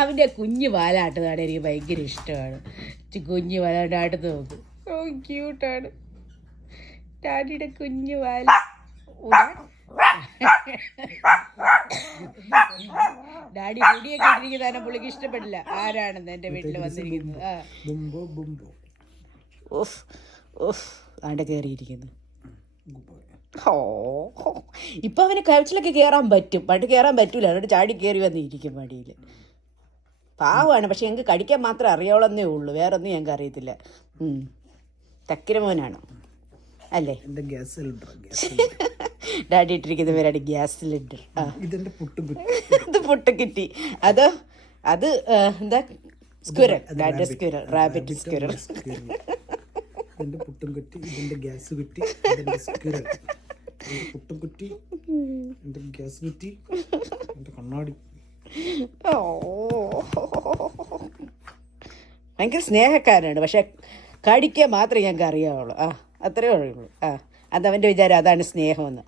അവൻ്റെ കുഞ്ഞു വാലാട്ടുന്നതാണ് എനിക്ക് ഭയങ്കര ഇഷ്ടമാണ്. കുഞ്ഞു വാലാട്ട് അടുത്ത് നോക്കും. ഓ ക്യൂട്ടാണ് ഡാഡിയുടെ കുഞ്ഞു വാല. ഡാഡി മുടിയൊക്കെ ഇട്ടിരിക്കുന്നതാണ് പുള്ളിക്ക് ഇഷ്ടപ്പെട്ടില്ല. ആരാണെന്ന് എൻ്റെ വീട്ടിൽ വന്നിരിക്കുന്നത്. ഓഫ് ഓഫ് ആടെ കയറിയിരിക്കുന്നു. ഓ ഇപ്പം അവന് കവച്ചിലൊക്കെ കയറാൻ പറ്റും. പണ്ട് കയറാൻ പറ്റൂല. അവിടെ ചാടി കയറി വന്നിരിക്കും മടിയിൽ. പാവമാണ്. പക്ഷെ ഞങ്ങൾക്ക് കടിക്കാൻ മാത്രമേ അറിയാവുള്ളന്നേ ഉള്ളൂ. വേറെ ഒന്നും ഞങ്ങൾക്ക് അറിയത്തില്ല. തക്കിരമോനാണ് അല്ലേ? ഡാഡി ഇട്ടിരിക്കുന്ന പേരാണ് ഗ്യാസ് സിലിണ്ടർ. ഇത് പുട്ടുകുറ്റി. അത് എന്താ സ്ക്വിറൽ. ഡാഡിയുടെ സ്ക്വിറൽ, റാബിറ്റ് സ്ക്വിറൽ. ഇതിന്റെ പുട്ടും കുറ്റി, ഇതിന്റെ ഗ്യാസ് കുറ്റി, ഇതിന്റെ സ്ക്വിറൽ. പുട്ടും കുറ്റി, എന്റെ ഗ്യാസ് കുറ്റി, എന്റെ കണ്ണാടി. ഭയങ്കര സ്നേഹക്കാരനാണ്. പക്ഷെ കടിക്കാൻ മാത്രമേ ഞങ്ങൾക്ക് അറിയാവുള്ളൂ. അത്രേ ഉള്ളൂ. അതവൻ്റെ വിചാരം അതാണ് സ്നേഹമെന്ന്.